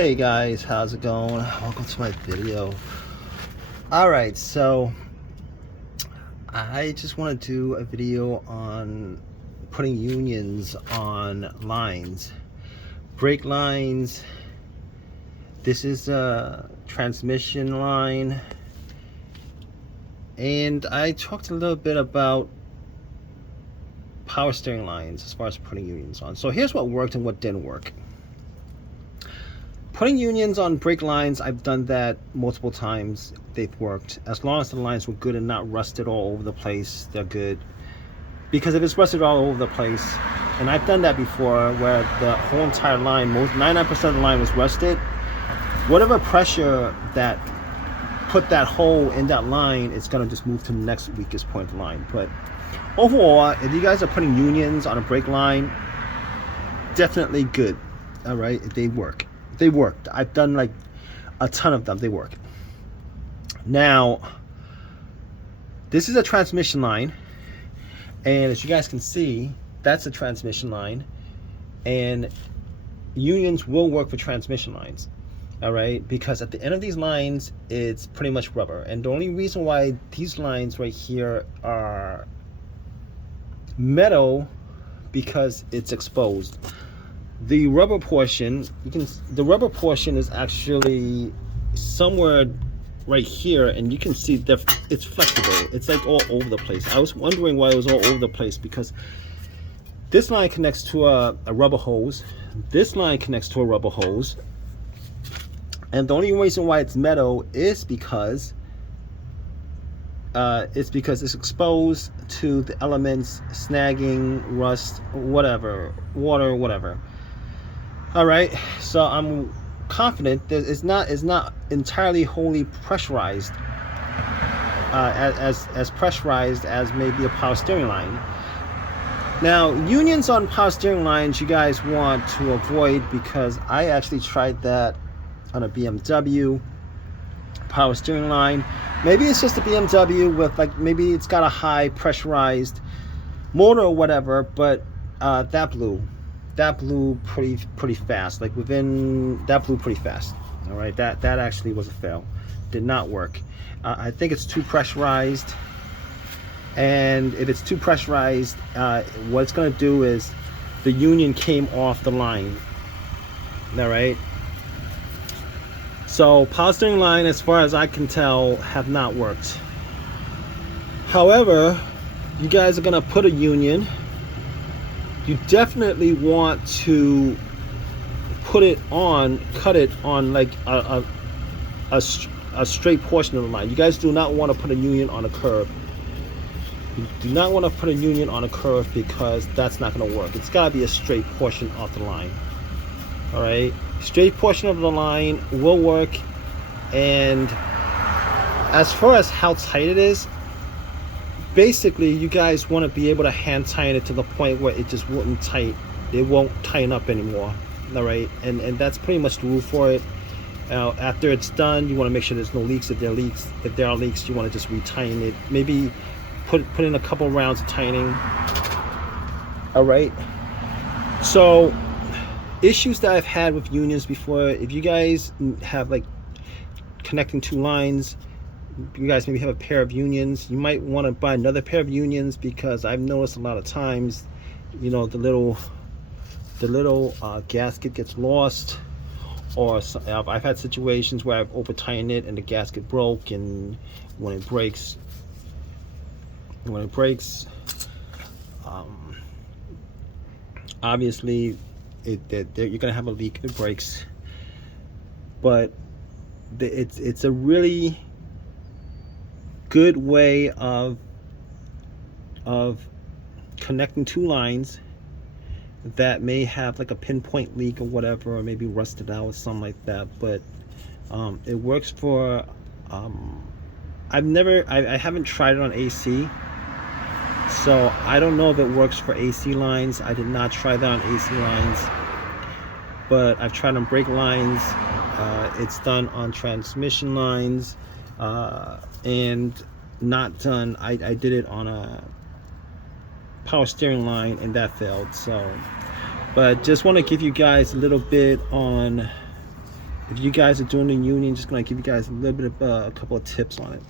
Hey guys, how's it going? Welcome to my video. Alright, so I just want to do a video on putting unions on lines, brake lines. This is a transmission line, and I talked a little bit about power steering lines as far as putting unions on. So here's what worked and what didn't work. Putting unions on brake lines, I've done that multiple times. They've worked. As long as the lines were good and not rusted all over the place, they're good. Because if it's rusted all over the place, and I've done that before where the whole entire line, 99% of the line was rusted, whatever pressure that put that hole in that line, it's going to just move to the next weakest point of the line. But overall, if you guys are putting unions on a brake line, definitely good. All right, they work. They worked. I've done like a ton of them. They work. Now, this is a transmission line, and as you guys can see, that's a transmission line, and unions will work for transmission lines. All right, because at the end of these lines, it's pretty much rubber, and the only reason why these lines right here are metal because it's exposed. The rubber portion, the rubber portion is actually somewhere right here, and you can see that it's flexible. It's like all over the place. I was wondering why it was all over the place, because this line connects to a rubber hose. This line connects to a rubber hose. And the only reason why it's metal is because it's exposed to the elements, snagging, rust, whatever, water, whatever. All right, so I'm confident that it's not entirely wholly pressurized, as pressurized as maybe a power steering line. Now, unions on power steering lines you guys want to avoid, because I actually tried that on a BMW power steering line. Maybe it's just a BMW with, like, maybe it's got a high pressurized motor or whatever, but that blew pretty fast. Like that blew pretty fast. All right, that actually was a fail. Did not work. I think it's too pressurized, and if it's too pressurized, what it's going to do is the union came off the line. All right, so power steering line, as far as I can tell, have not worked. However, you guys are going to put a union. You definitely want to cut it on like a straight portion of the line. You guys do not want to put a union on a curve. You do not want to put a union on a curve, because that's not going to work. It's got to be a straight portion of the line. All right, straight portion of the line will work. And as far as how tight it is, basically you guys want to be able to hand tighten it to the point where it just won't tighten up anymore. All right, and that's pretty much the rule for it. After it's done, you want to make sure there's no leaks. If there are leaks, you want to just retighten it. Maybe put in a couple rounds of tightening. All right, so issues that I've had with unions before, if you guys have like connecting two lines, you guys maybe have a pair of unions, you might want to buy another pair of unions, because I've noticed a lot of times, you know, the little gasket gets lost, or I've had situations where I've over tightened it and the gasket broke, and when it breaks, obviously you're gonna have a leak if it breaks. But it's a really good way of connecting two lines that may have like a pinpoint leak or whatever, or maybe rusted out or something like that. But it works for I haven't tried it on AC, so I don't know if it works for AC lines. I did not try that on AC lines, but I've tried on brake lines. It's done on transmission lines, and not done. I did it on a power steering line, and that failed. So, but just want to give you guys a little bit on if you guys are doing the union, just gonna give you guys a little bit of a couple of tips on it.